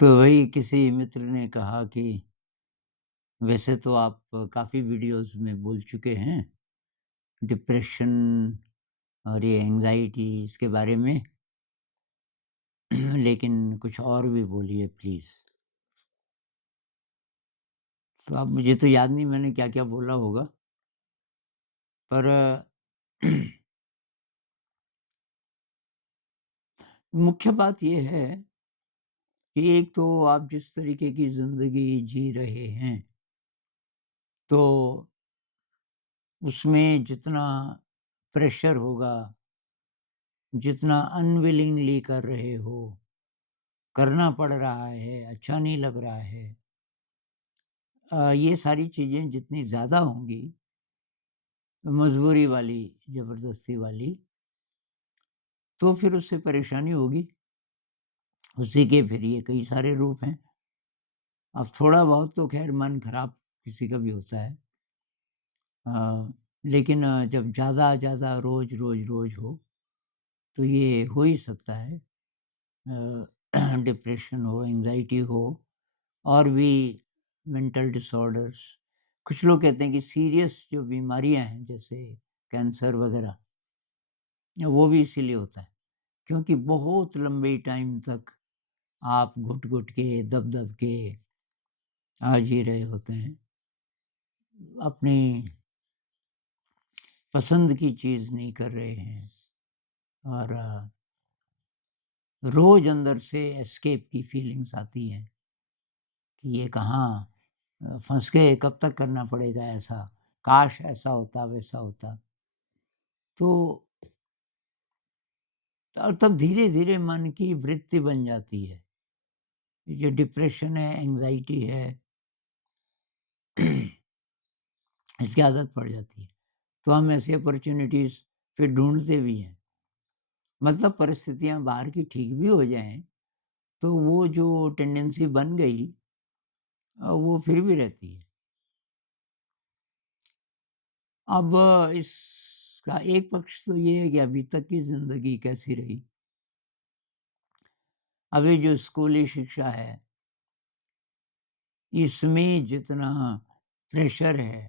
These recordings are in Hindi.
तो वही किसी मित्र ने कहा कि वैसे तो आप काफ़ी वीडियोज़ में बोल चुके हैं, डिप्रेशन और ये एंग्ज़ायटी इसके बारे में, लेकिन कुछ और भी बोलिए प्लीज़। तो अब मुझे तो याद नहीं मैंने क्या-क्या बोला होगा, पर मुख्य बात ये है कि एक तो आप जिस तरीके की ज़िंदगी जी रहे हैं, तो उसमें जितना प्रेशर होगा, जितना अनविलिंगली कर रहे हो, करना पड़ रहा है, अच्छा नहीं लग रहा है। ये सारी चीज़ें जितनी ज़्यादा होंगी, मजबूरी वाली, ज़बरदस्ती वाली, तो फिर उससे परेशानी होगी। उसी के फिर ये कई सारे रूप हैं। अब थोड़ा बहुत तो ख़ैर मन खराब किसी का भी होता है। अ, लेकिन जब ज़्यादा रोज़ हो, तो ये हो ही सकता है। डिप्रेशन हो, एंग्ज़ायटी हो और भी मेंटल डिसऑर्डर्स। कुछ लोग कहते हैं कि सीरियस जो बीमारियाँ हैं, जैसे कैंसर वग़ैरह, वो भी इसीलिए होता है, क्योंकि बहुत लंबे टाइम तक आप घुट-घुट के, दब-दब के जी रहे होते हैं। अपनी पसंद की चीज़ नहीं कर रहे हैं और रोज़ अंदर से एस्केप की फीलिंग्स आती हैं कि ये कहाँ फँस गए, कब तक करना पड़ेगा ऐसा? काश ऐसा होता, वैसा होता। तो तब धीरे-धीरे मन की वृत्ति बन जाती है। ये जो डिप्रेशन है, एंग्ज़ायटी है, इसकी आदत पड़ जाती है। तो हम ऐसी अपॉर्च्युनिटीज़ फिर ढूँढते भी हैं। मतलब परिस्थितियाँ बाहर की ठीक भी हो जाएँ, तो वो जो टेंडेंसी बन गई वो फिर भी रहती है। अब इसका एक पक्ष तो ये है कि अभी तक की ज़िंदगी कैसी रही। अभी जो स्कूली शिक्षा है, इसमें जितना प्रेशर है,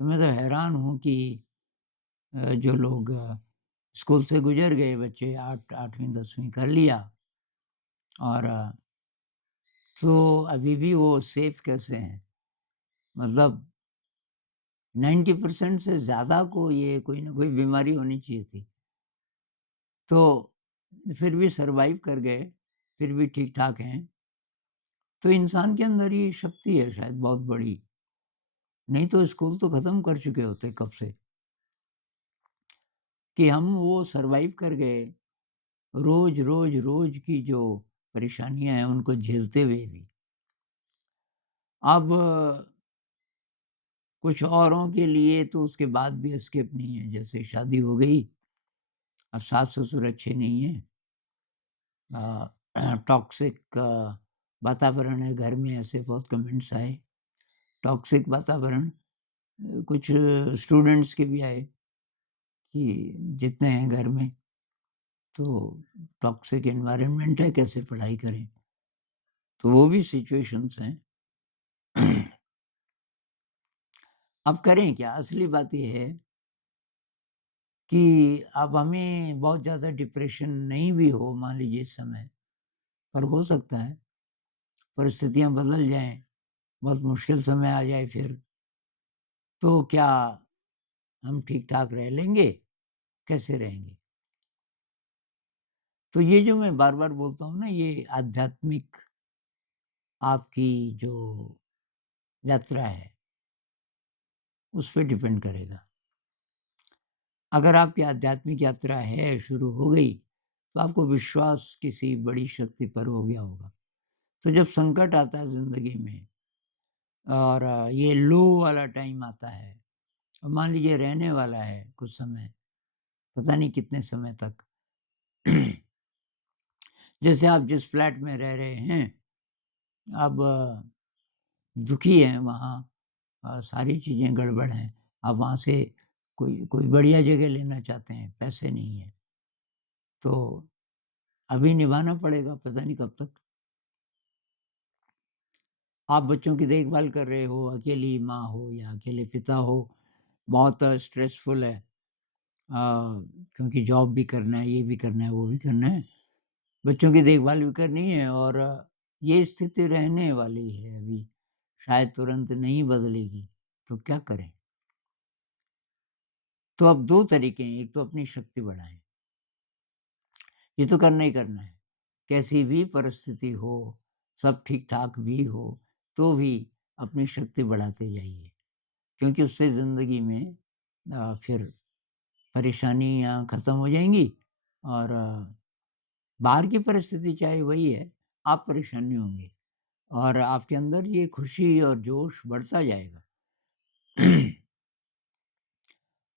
तो मैं तो हैरान हूँ कि जो लोग स्कूल से गुज़र गए बच्चे 8वीं 10वीं कर लिया और तो अभी भी वो सेफ कैसे हैं? मतलब 90% से ज़्यादा को ये कोई न कोई बीमारी होनी चाहिए थी। तो फिर भी सर्वाइव कर गए, फिर भी ठीक-ठाक हैं। तो इंसान के अंदर ये शक्ति है शायद बहुत बड़ी, नहीं तो स्कूल तो खत्म कर चुके होते कब से, कि हम वो सर्वाइव कर गए, रोज़ की जो परेशानियाँ हैं उनको झेलते हुए भी। अब कुछ औरों के लिए तो उसके बाद भी एस्केप नहीं है, जैसे शादी हो गई, अब सास-ससुर अच्छे नहीं हैं, टॉक्सिक वातावरण है घर में, ऐसे बहुत कमेंट्स आए। टॉक्सिक वातावरण कुछ स्टूडेंट्स के भी आए कि जितने हैं घर में, तो टॉक्सिक एनवायरनमेंट है, कैसे पढ़ाई करें? तो वो भी सिचुएशंस हैं। अब करें क्या? असली बात ये है कि अब हमें बहुत ज़्यादा डिप्रेशन नहीं भी हो मान लीजिए इस समय, पर हो सकता है परिस्थितियाँ बदल जाएँ, बहुत मुश्किल समय आ जाए फिर, तो क्या हम ठीक-ठाक रह लेंगे? कैसे रहेंगे? तो ये जो मैं बार-बार बोलता हूँ ना, ये आध्यात्मिक आपकी जो यात्रा है, उस पे डिपेंड करेगा। अगर आपकी आध्यात्मिक यात्रा है, शुरू हो गई, तो आपको विश्वास किसी बड़ी शक्ति पर हो गया होगा। तो जब संकट आता है ज़िंदगी में और ये लो वाला टाइम आता है, और मान लीजिए रहने वाला है कुछ समय, पता नहीं कितने समय तक। जैसे आप जिस फ्लैट में रह रहे हैं, अब दुखी हैं वहाँ, सारी चीज़ें गड़बड़ हैं। आप वहाँ से कोई कोई बढ़िया जगह लेना चाहते हैं, पैसे नहीं हैं, तो अभी निभाना पड़ेगा, पता नहीं कब तक। आप बच्चों की देखभाल कर रहे हो, अकेली माँ हो या अकेले पिता हो, बहुत स्ट्रेसफुल है। क्योंकि जॉब भी करना है, ये भी करना है, वो भी करना है, बच्चों की देखभाल भी करनी है और ये स्थिति रहने वाली है अभी, शायद तुरंत नहीं बदलेगी, तो क्या करें? तो अब 2 तरीके हैं, एक तो अपनी शक्ति बढ़ाएँ, ये तो करना ही करना है। कैसी भी परिस्थिति हो, सब ठीक-ठाक भी हो, तो भी अपनी शक्ति बढ़ाते जाइए, क्योंकि उससे ज़िंदगी में फिर परेशानियाँ खत्म हो जाएँगी और बाहर की परिस्थिति चाहे वही है, आप परेशान नहीं होंगे और आपके अंदर ये खुशी और जोश बढ़ता जाएगा।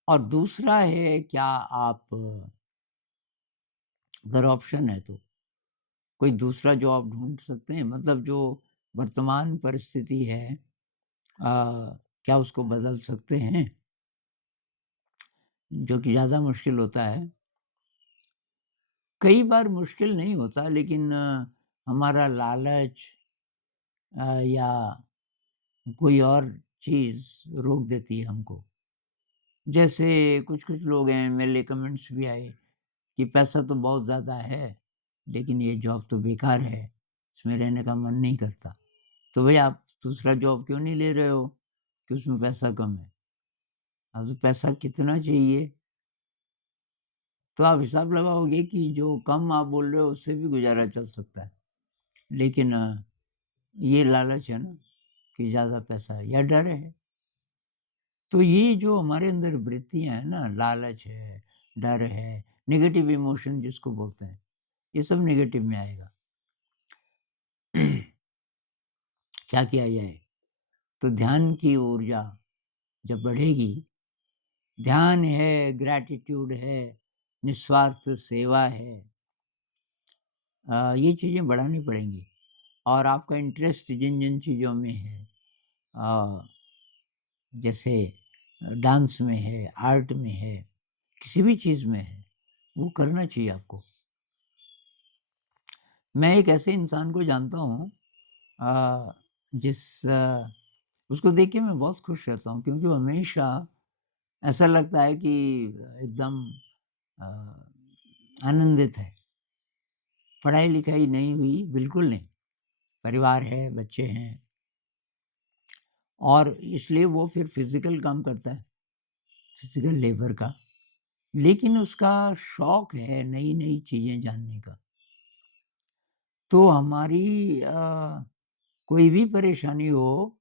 और दूसरा है क्या आप अगर ऑप्शन है तो कोई दूसरा जॉब ढूँढ सकते हैं? मतलब जो वर्तमान परिस्थिति है क्या उसको बदल सकते हैं? जो कि ज़्यादा मुश्किल होता है। कई बार मुश्किल नहीं होता लेकिन हमारा लालच या कोई और चीज़ रोक देती है हमको। जैसे कुछ-कुछ लोग हैं मेरे कमेंट्स भी आए कि पैसा तो बहुत ज़्यादा है, लेकिन ये जॉब तो बेकार है, इसमें रहने का मन नहीं करता। तो भई आप दूसरा जॉब क्यों नहीं ले रहे हो कि उसमें पैसा कम है? अब तो पैसा कितना चाहिए? तो आप हिसाब लगाओगे कि जो कम आप बोल रहे हो उससे भी गुज़ारा चल सकता है। लेकिन ये लालच है ना कि ज़्यादा पैसा है या डर है। तो ये जो हमारे अंदर वृत्तियाँ हैं ना लालच है, डर है, नेगेटिव इमोशन जिसको बोलते हैं, ये सब नेगेटिव में आएगा। क्या किया जाए? तो ध्यान की ऊर्जा जब बढ़ेगी, ध्यान है, ग्रैटिट्यूड है, निस्वार्थ सेवा है, ये चीज़ें बढ़ानी पड़ेंगी और आपका इंटरेस्ट जिन-जिन चीज़ों में है अ, जैसे डांस में है, आर्ट में है, किसी भी चीज़ में है, वो करना चाहिए आपको। मैं एक ऐसे इंसान को जानता हूँ जिस उसको देख के मैं बहुत खुश रहता हूँ क्योंकि वो हमेशा ऐसा लगता है कि एकदम अ, आनंदित है। पढ़ाई-लिखाई नहीं हुई, बिल्कुल नहीं। परिवार है, बच्चे हैं और इसलिए वो फिर फ़िज़िकल काम करता है, फ़िज़िकल लेबर का। लेकिन उसका शौक है नई-नई चीज़ें जानने का। तो हमारी कोई भी परेशानी हो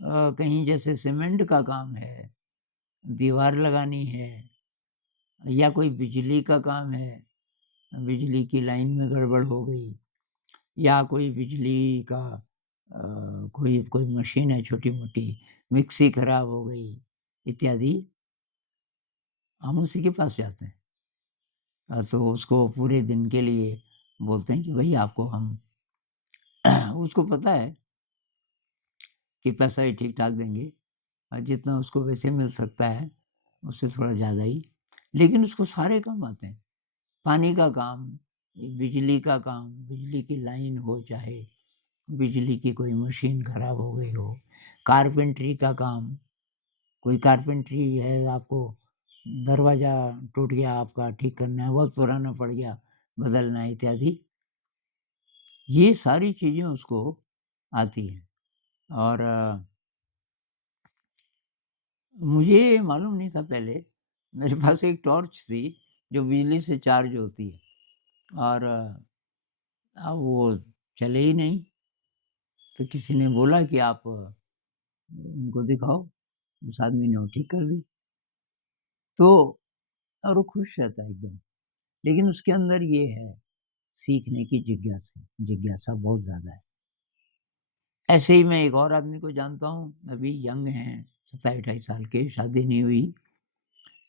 कहीं जैसे सीमेंट का काम है, दीवार लगानी है या कोई बिजली का काम है, बिजली की लाइन में गड़बड़ हो गई या कोई बिजली का कोई कोई मशीन है छोटी-मोटी, मिक्सी खराब हो गई इत्यादि, हम उसी के पास जाते हैं। तो उसको पूरे दिन के लिए बोलते हैं कि भई आपको हम उसको पता है कि पैसा ही ठीक-ठाक देंगे जितना उसको वैसे मिल सकता है, उससे थोड़ा ज़्यादा ही। लेकिन उसको सारे काम आते हैं। पानी का काम, बिजली का काम, बिजली की लाइन हो चाहे बिजली की कोई मशीन खराब हो गई हो, कारपेंटरी का काम, कोई कारपेंटरी है आपको दरवाज़ा टूट गया आपका ठीक करना है, बहुत पुराना पड़ गया, बदलना है इत्यादि। ये सारी चीज़ें उसको आती हैं और मुझे मालूम नहीं था पहले, मेरे पास एक टॉर्च थी जो बिजली से चार्ज होती है और अब वो चले ही नहीं, तो किसी ने बोला कि आप उनको दिखाओ, उस आदमी ने वो ठीक कर दी। तो और वो खुश रहता है एकदम। लेकिन उसके अंदर ये है, सीखने की जिज्ञासा बहुत ज़्यादा है। ऐसे ही मैं एक और आदमी को जानता हूँ, अभी यंग हैं, 27-28 साल के, शादी नहीं हुई,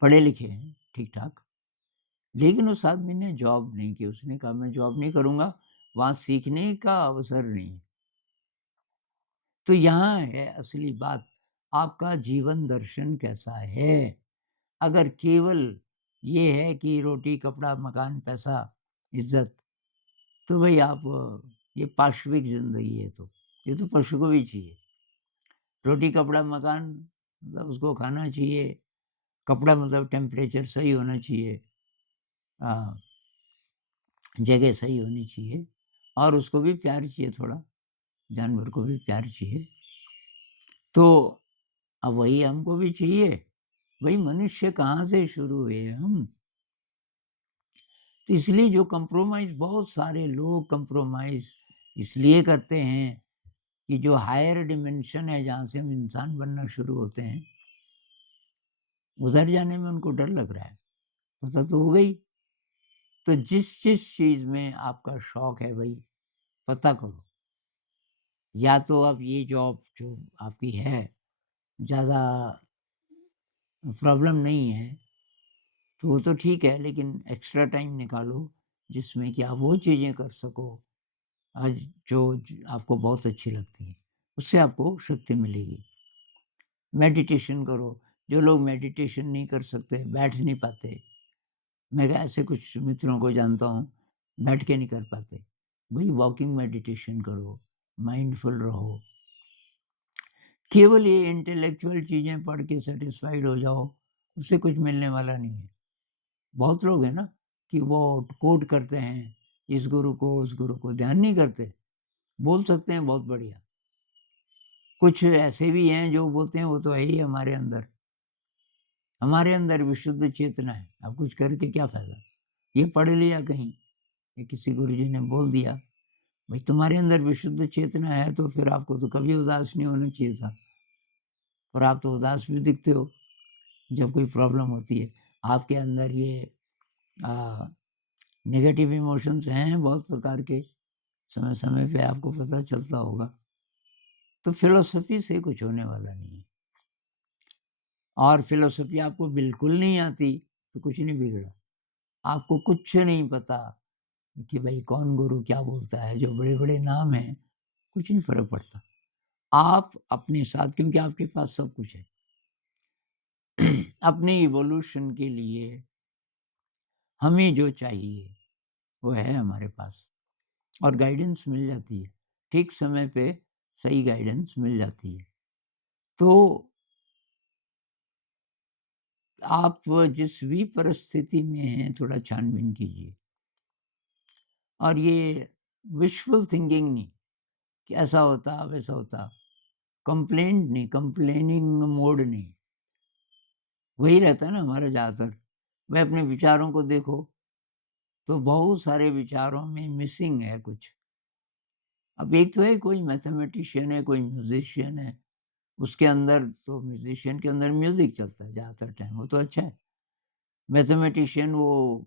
पढ़े-लिखे हैं ठीक-ठाक। लेकिन उस आदमी ने जॉब नहीं की, उसने कहा मैं जॉब नहीं करूँगा, वहाँ सीखने का अवसर नहीं है। तो यहाँ है असली बात, आपका जीवन दर्शन कैसा है? अगर केवल ये है कि रोटी, कपड़ा, मकान, पैसा, इज़्ज़त, तो भई आप ये पाश्विक ज़िंदगी है तो। ये तो पशु को भी चाहिए। रोटी, कपड़ा, मकान मतलब उसको खाना चाहिए, कपड़ा मतलब टेम्परेचर सही होना चाहिए, जगह सही होनी चाहिए और उसको भी प्यार चाहिए थोड़ा, जानवर को भी प्यार चाहिए। तो अब वही हमको भी चाहिए। भई मनुष्य कहाँ से शुरू हुए हम? तो इसलिए जो कंप्रोमाइज़ बहुत सारे लोग कंप्रोमाइज़ इसलिए करते हैं कि जो हायर डिमेंशन है जहाँ से हम इंसान बनना शुरू होते हैं, उधर जाने में उनको डर लग रहा है। पता तो हो गई। तो जिस चीज़ में आपका शौक है भई, पता करो। या तो अब ये जॉब जो आपकी है, ज़्यादा प्रॉब्लम नहीं है, तो वो तो ठीक है, लेकिन एक्स्ट्रा टाइम निकालो, जिसमें कि आप वो चीज़ें कर सको आज जो आपको बहुत अच्छी लगती हैं। उससे आपको शक्ति मिलेगी। मेडिटेशन करो, जो लोग मेडिटेशन नहीं कर सकते, बैठ नहीं पाते, मैं ऐसे कुछ मित्रों को जानता हूँ, बैठ के नहीं कर पाते। भई वॉकिंग मेडिटेशन करो, माइंडफुल रहो। केवल ये इंटेलेक्चुअल चीज़ें पढ़ के सैटिस्फाइड हो जाओ, उससे कुछ मिलने वाला नहीं है। बहुत लोग हैं ना कि वो कोट करते हैं, इस गुरु को, उस गुरु को, ध्यान नहीं करते। बोल सकते हैं बहुत बढ़िया। कुछ ऐसे भी हैं जो बोलते हैं वो तो है ही हमारे अंदर। हमारे अंदर विशुद्ध चेतना है, अब कुछ करके क्या फ़ायदा? ये पढ़ लिया कहीं, ये किसी गुरुजी ने बोल दिया, भाई तुम्हारे अंदर विशुद्ध चेतना है तो फिर आपको तो कभी उदास नहीं होना चाहिए था। और आप तो उदास भी दिखते हो जब कोई प्रॉब्लम होती है। आपके अंदर ये अ, नेगेटिव इमोशंस हैं बहुत प्रकार के, समय-समय पे आपको पता चलता होगा। तो फ़िलॉसफ़ी से कुछ होने वाला नहीं है। और फ़िलॉसफ़ी आपको बिल्कुल नहीं आती, तो कुछ नहीं बिगड़ा। आपको कुछ नहीं पता कि भई कौन गुरु क्या बोलता है, जो बड़े-बड़े नाम हैं, कुछ नहीं फ़र्क पड़ता। आप अपने साथ क्योंकि आपके पास सब कुछ है। अपने इवोल्यूशन के लिए हमें जो चाहिए, वो है हमारे पास और गाइडेंस मिल जाती है। ठीक समय पे सही गाइडेंस मिल जाती है। तो आप जिस भी परिस्थिति में हैं, थोड़ा छानबीन कीजिए और ये विशफुल थिंकिंग नहीं कि ऐसा होता, वैसा होता। कंप्लेंट नहीं, कंप्लेनिंग मोड नहीं। वही रहता है ना हमारा ज़्यादातर। मैं अपने विचारों को देखो, तो बहुत सारे विचारों में मिसिंग है कुछ। अब एक तो है कोई मैथमेटिशियन है, कोई म्यूज़िशियन है, उसके अंदर तो म्यूज़िशियन के अंदर म्यूज़िक चलता है ज़्यादातर टाइम, वो तो अच्छा है। मैथमेटिशियन वो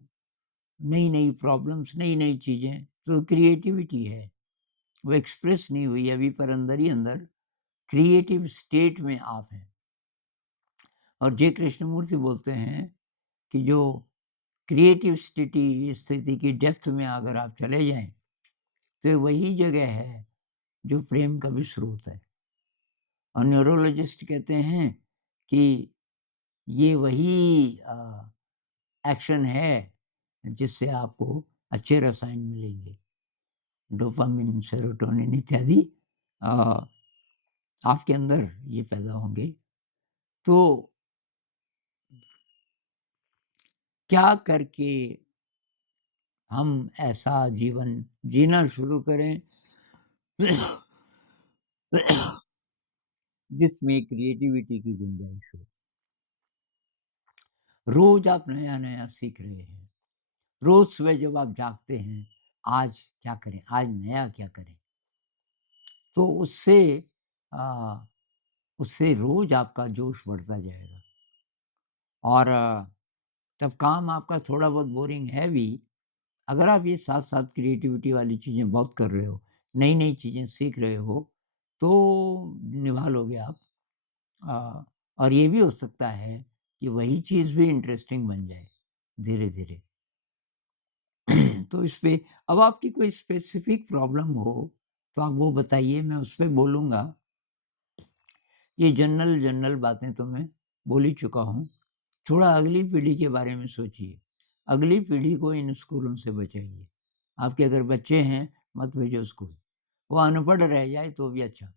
नई-नई प्रॉब्लम्स, नई-नई चीज़ें, तो क्रिएटिविटी है। वो एक्सप्रेस नहीं हुई अभी पर अंदर ही अंदर क्रिएटिव स्टेट में आप हैं। और जे कृष्णमूर्ति बोलते हैं कि जो क्रिएटिव स्थिति की डेप्थ में अगर आप चले जाएँ, तो वही जगह है जो प्रेम का भी स्रोत है। और न्यूरोलॉजिस्ट कहते हैं कि ये वही एक्शन है जिससे आपको अच्छे रसायन मिलेंगे। डोपामाइन, सेरोटोनिन इत्यादि अ, आपके अंदर ये पैदा होंगे। तो क्या करके हम ऐसा जीवन जीना शुरू करें जिसमें क्रिएटिविटी की गुंजाइश हो। रोज़ आप नया-नया सीख रहे हैं। रोज़ सुबह जब आप जागते हैं, आज क्या करें? आज नया क्या करें? तो अ, उससे रोज़ आपका जोश बढ़ता जाएगा और तब काम आपका थोड़ा बहुत बोरिंग है भी, अगर आप ये साथ-साथ क्रिएटिविटी वाली चीज़ें बहुत कर रहे हो, नई-नई चीज़ें सीख रहे हो, तो निभा लोगे आप। अ, और ये भी हो सकता है कि वही चीज़ भी इंटरेस्टिंग बन जाए, धीरे-धीरे। तो इस पे अब आपकी कोई स्पेसिफ़िक प्रॉब्लम हो, तो आप वो बताइए, मैं उस पे बोलूँगा। ये जनरल बातें तो मैं बोल ही चुका हूँ। थोड़ा अगली पीढ़ी के बारे में सोचिए। अगली पीढ़ी को इन स्कूलों से बचाइए। आपके अगर बच्चे हैं, मत भेजो स्कूल। वो अनपढ़ रह जाए तो भी अच्छा।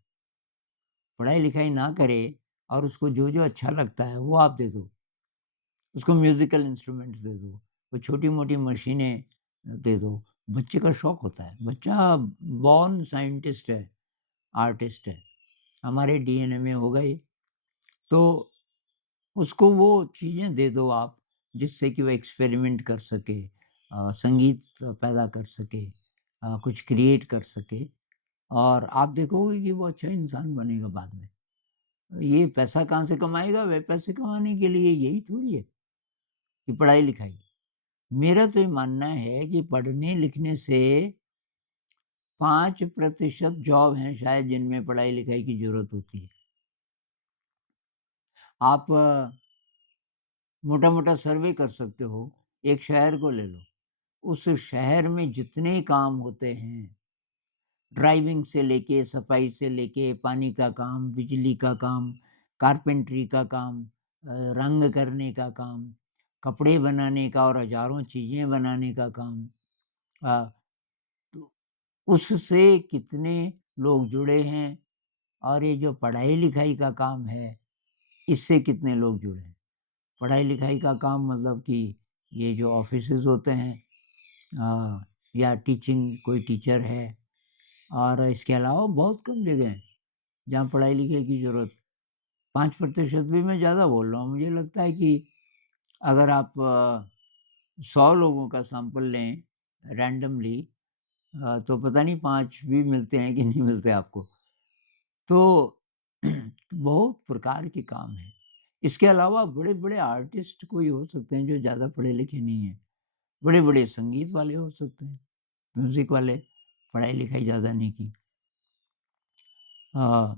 पढ़ाई-लिखाई ना करे और उसको जो-जो अच्छा लगता है वो आप दे दो। उसको म्यूज़िकल इंस्ट्रूमेंट्स दे दो, कोई छोटी-मोटी मशीनें दे दो। बच्चे का शौक होता है, बच्चा बॉर्न साइंटिस्ट है, आर्टिस्ट है, हमारे डीएनए में होगा ये। तो उसको वो चीज़ें दे दो आप, जिससे कि वो एक्सपेरिमेंट कर सके, संगीत पैदा कर सके, कुछ क्रिएट कर सके और आप देखोगे कि वो अच्छा इंसान बनेगा बाद में। ये पैसा कहाँ से कमाएगा? वह पैसे कमाने के लिए यही थोड़ी है कि पढ़ाई-लिखाई। मेरा तो ये मानना है कि पढ़ने-लिखने से 5% जॉब हैं शायद जिनमें पढ़ाई-लिखाई की ज़रूरत होती है। आप मोटा-मोटा सर्वे कर सकते हो, एक शहर को ले लो, उस शहर में जितने काम होते हैं, ड्राइविंग से लेके, सफाई से लेके, पानी का काम, बिजली का काम, कारपेंटरी का काम, रंग करने का काम, कपड़े बनाने का और हज़ारों चीज़ें बनाने का काम। अ, तो उससे कितने लोग जुड़े हैं और ये जो पढ़ाई-लिखाई का काम है, इससे कितने लोग जुड़े हैं। पढ़ाई-लिखाई का काम मतलब कि ये जो ऑफ़िसेज़ होते हैं, या टीचिंग कोई टीचर है और इसके अलावा बहुत कम जगह हैं, जहाँ पढ़ाई-लिखाई की ज़रूरत 5% भी मैं ज़्यादा बोल रहा हूँ। मुझे लगता है कि अगर आप 100 लोगों का सैंपल लें रैंडमली, तो पता नहीं 5 भी मिलते हैं कि नहीं मिलते आपको। तो बहुत प्रकार के काम हैं। इसके अलावा बड़े-बड़े आर्टिस्ट कोई हो सकते हैं जो ज़्यादा पढ़े-लिखे नहीं हैं। बड़े-बड़े संगीत वाले हो सकते हैं, म्यूज़िक वाले, पढ़ाई-लिखाई ज़्यादा नहीं की। अ,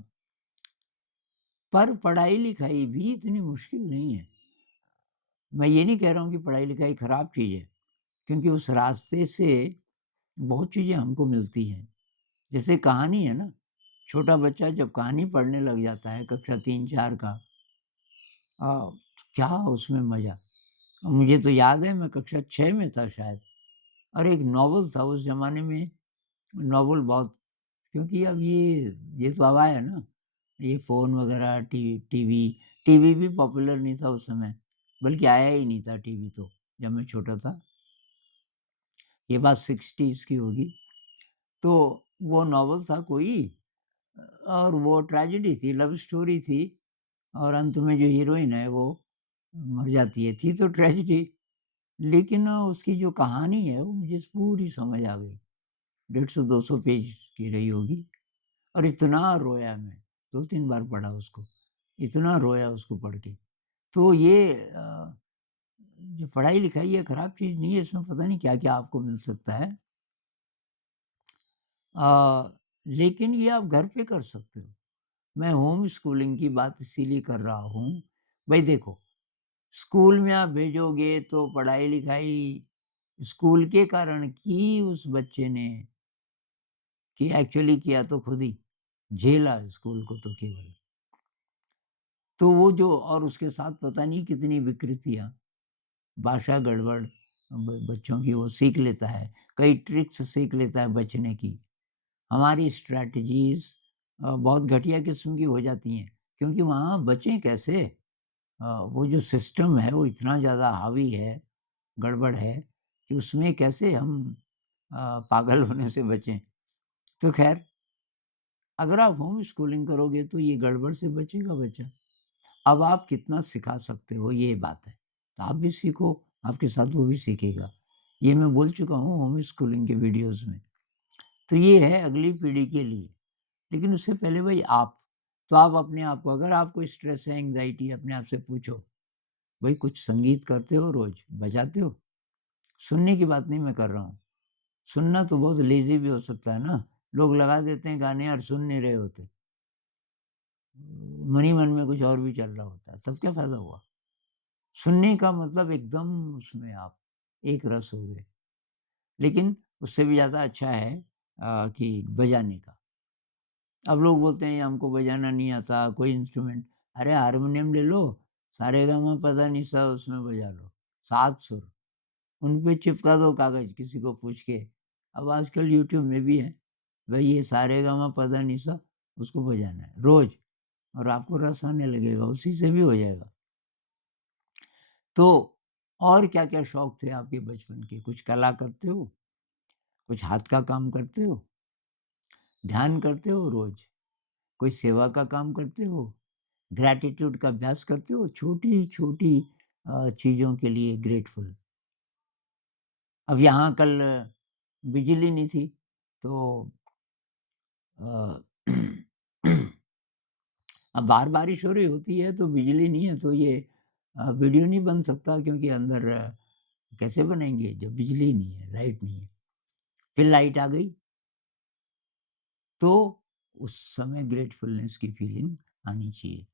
पर पढ़ाई-लिखाई भी इतनी मुश्किल नहीं है। मैं ये नहीं कह रहा हूँ कि पढ़ाई-लिखाई खराब चीज़ है, क्योंकि उस रास्ते से बहुत चीज़ें हमको मिलती हैं। जैसे कहानी है ना, छोटा बच्चा जब कहानी पढ़ने लग जाता है कक्षा 3-4 का, क्या उसमें मज़ा। मुझे तो याद है मैं कक्षा 6 में था शायद और एक नॉवल था उस ज़माने में। नॉवल बहुत, क्योंकि अब ये तो अब आया ना, ये फ़ोन वग़ैरह टीवी टीवी भी पॉपुलर नहीं था उस समय, बल्कि आया ही नहीं था टीवी तो, जब मैं छोटा था। ये बात 60s की होगी। तो वो नॉवल था कोई, और वो ट्रेजेडी थी, लव स्टोरी थी और अंत में जो हीरोइन है वो मर जाती है। थी तो ट्रेजेडी, लेकिन उसकी जो कहानी है वो मुझे पूरी समझ आ गई। 150-200 पेज की रही होगी और इतना रोया मैं, 2-3 बार पढ़ा उसको। इतना रोया उसको पढ़ के। तो ये जो पढ़ाई-लिखाई ये खराब चीज़ नहीं है, इसमें पता नहीं क्या-क्या आपको मिल सकता है। लेकिन ये आप घर पे कर सकते हो। मैं होम स्कूलिंग की बात इसीलिए कर रहा हूँ। भई देखो, स्कूल में आप भेजोगे तो पढ़ाई-लिखाई स्कूल के कारण की उस बच्चे ने, कि एक्चुअली किया तो खुद ही, झेला स्कूल को तो केवल। तो वो जो और उसके साथ पता नहीं कितनी विकृतियाँ, भाषा गड़बड़ बच्चों की वो सीख लेता है, कई ट्रिक्स सीख लेता है बचने की। हमारी स्ट्रैटेजीज़ बहुत घटिया किस्म की हो जाती हैं, क्योंकि वहाँ बचें कैसे? वो जो सिस्टम है वो इतना ज़्यादा हावी है, गड़बड़ है कि उसमें कैसे हम पागल होने से बचें। तो ख़ैर, अगर आप होम स्कूलिंग करोगे तो ये गड़बड़ से बचेगा बच्चा। अब आप कितना सिखा सकते हो ये बात है। तो आप भी सीखो, आपके साथ वो भी सीखेगा। ये मैं बोल चुका हूँ होम स्कूलिंग के वीडियोज़ में। तो ये है अगली पीढ़ी के लिए। लेकिन उससे पहले भाई आप, तो आप अपने आप को, अगर आपको स्ट्रेस है, एंग्ज़ायटी है, अपने आप से पूछो, भई कुछ संगीत करते हो रोज़? बजाते हो? सुनने की बात नहीं मैं कर रहा हूँ। सुनना तो बहुत लेज़ी भी हो सकता है ना। लोग लगा देते हैं गाने और सुन नहीं रहे होते। मन ही मन में कुछ और भी चल रहा होता है, तब क्या फ़ायदा हुआ? सुनने का मतलब एकदम उसमें आप एक रस हो गए। लेकिन उससे भी ज़्यादा अच्छा है कि बजाने का। अब लोग बोलते हैं हमको बजाना नहीं आता, कोई इंस्ट्रूमेंट। अरे हारमोनियम ले लो, सारेगामापधानिसा उसमें बजा लो, 7 सुर, उन पे चिपका दो कागज़ किसी को पूछ के। अब आजकल यूट्यूब में भी है, भई ये सारेगामा पधानिसा उसको बजाना है रोज़ और आपको रस आने लगेगा, उसी से भी हो जाएगा। तो और क्या-क्या शौक थे आपके बचपन के? कुछ कला करते हो? कुछ हाथ का काम करते हो? ध्यान करते हो रोज़? कोई सेवा का काम करते हो? ग्रैटिट्यूड का अभ्यास करते हो? छोटी-छोटी चीज़ों के लिए ग्रेटफुल। अब यहाँ कल बिजली नहीं थी, तो अ, अब बाहर बारिश हो रही होती है तो बिजली नहीं है तो ये वीडियो नहीं बन सकता क्योंकि अंदर कैसे बनाएँगे जब बिजली नहीं है, लाइट नहीं है। फिर लाइट आ गई, तो उस समय ग्रेटफुलनेस की फीलिंग आनी चाहिए।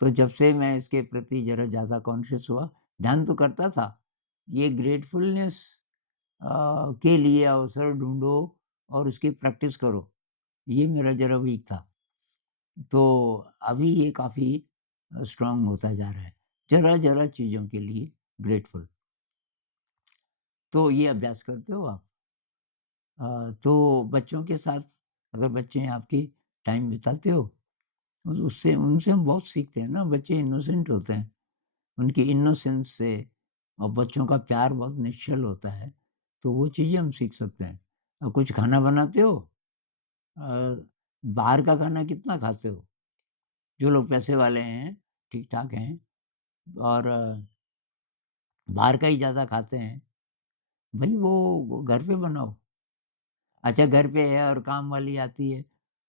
तो जब से मैं इसके प्रति ज़रा ज़्यादा कॉन्शियस हुआ, ध्यान तो करता था, ये ग्रेटफुलनेस के लिए अवसर ढूँढो और उसकी प्रैक्टिस करो, ये मेरा ज़रा वीक था। तो अभी ये काफ़ी स्ट्रॉन्ग होता जा रहा है। ज़रा-ज़रा चीज़ों के लिए ग्रेटफुल। तो ये अभ्यास करते हो आप? तो बच्चों के साथ अगर बच्चे हैं आपके टाइम बिताते हो? उससे उनसे हम बहुत सीखते हैं ना, बच्चे इनोसेंट होते हैं। उनकी इनोसेंस से और बच्चों का प्यार बहुत निश्चल होता है, तो वो चीज़ें हम सीख सकते हैं। कुछ खाना बनाते हो अ, बाहर का खाना कितना खाते हो? जो लोग पैसे वाले हैं, ठीक-ठाक हैं और बाहर का ही ज़्यादा खाते हैं, भई वो घर पे बनाओ। अच्छा घर पे है और काम वाली आती है,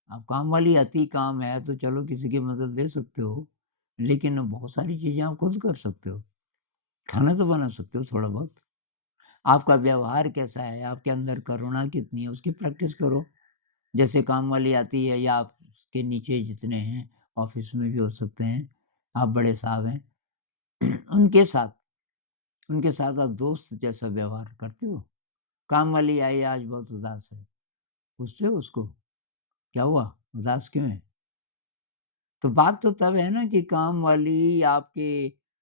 अब काम वाली अति काम है तो चलो किसी की मदद ले सकते हो, लेकिन बहुत सारी चीज़ें आप खुद कर सकते हो। खाना तो बना सकते हो थोड़ा बहुत। आपका व्यवहार कैसा है, आपके अंदर करुणा कितनी है, उसकी प्रैक्टिस करो। जैसे काम वाली आती है या आपके नीचे जितने हैं, ऑफ़िस में भी हो सकते हैं, आप बड़े साहब हैं, उनके साथ उनके साथ आप दोस्त जैसा व्यवहार करते हो। काम वाली आई आज बहुत उदास है, पूछते हो उसको, क्या हुआ? उदास क्यों है? तो बात तो तब है ना कि काम वाली आपके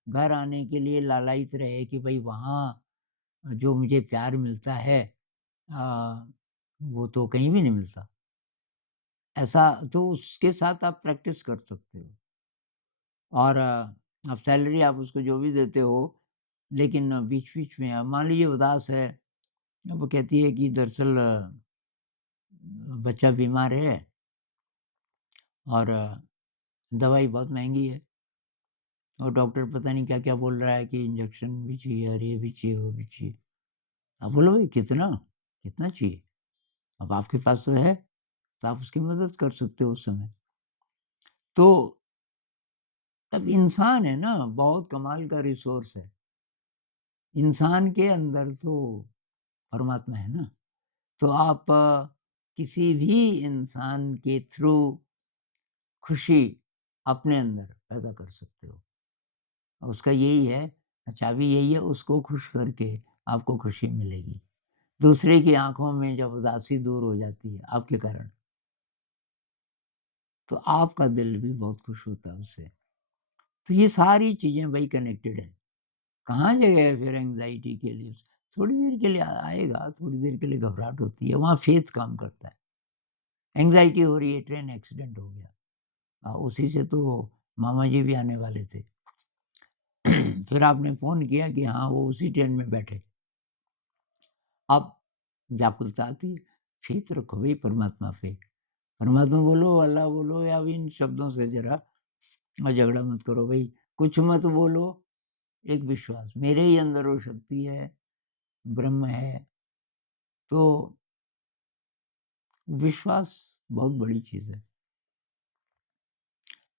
घर आने के लिए लालायित रहे कि भई वहाँ जो मुझे प्यार मिलता है अ, वो तो कहीं भी नहीं मिलता। ऐसा तो उसके साथ आप प्रैक्टिस कर सकते हो और आप सैलरी आप उसको जो भी देते हो, लेकिन बीच-बीच में मान लीजिए उदास है, वो कहती है कि दरअसल बच्चा बीमार है और दवाई बहुत महँगी है और डॉक्टर पता नहीं क्या-क्या बोल रहा है कि इंजेक्शन भी चाहिए और ये भी चाहिए, वो भी चाहिए। आप बोलो भाई कितना? कितना चाहिए? अब आपके पास तो है, तो आप उसकी मदद कर सकते हो उस समय। तो अब इंसान है ना, बहुत कमाल का रिसोर्स है। इंसान के अंदर तो परमात्मा है ना, तो आप किसी भी इंसान के थ्रू खुशी अपने अंदर पैदा कर सकते हो। उसका यही है चाबी यही है उसको खुश करके आपको खुशी मिलेगी। दूसरे की आँखों में जब उदासी दूर हो जाती है आपके कारण, तो आपका दिल भी बहुत खुश होता है उससे। तो ये सारी चीज़ें वही कनेक्टेड हैं। कहाँ जगह है फिर एंग्ज़ायटी के लिए? थोड़ी देर के लिए आएगा, थोड़ी देर के लिए घबराहट होती है, वहाँ फ़ेथ काम करता है। एंग्ज़ायटी हो रही है, ट्रेन एक्सीडेंट हो गया। उसी से तो मामा जी भी आने वाले थे। फिर आपने फ़ोन किया कि हाँ, वो उसी ट्रेन में बैठे। अब व्याकुलता आती है, फ़ेथ रखो भई परमात्मा पे। परमात्मा बोलो, अल्लाह बोलो या इन शब्दों से ज़रा झगड़ा मत करो भई। कुछ मत बोलो, एक विश्वास, मेरे ही अंदर वो शक्ति है, ब्रह्म है, तो विश्वास बहुत बड़ी चीज़ है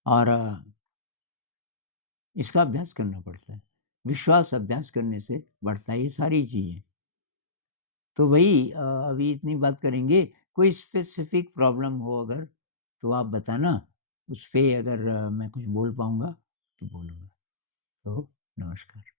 और इसका अभ्यास करना पड़ता है। विश्वास अभ्यास करने से बढ़ता है ये सारी चीज़ें। तो वही अभी इतनी बात करेंगे, कोई स्पेसिफ़िक प्रॉब्लम हो अगर, तो आप बताना, उस पे अगर मैं कुछ बोल पाऊँगा, तो बोलूँगा। तो नमस्कार।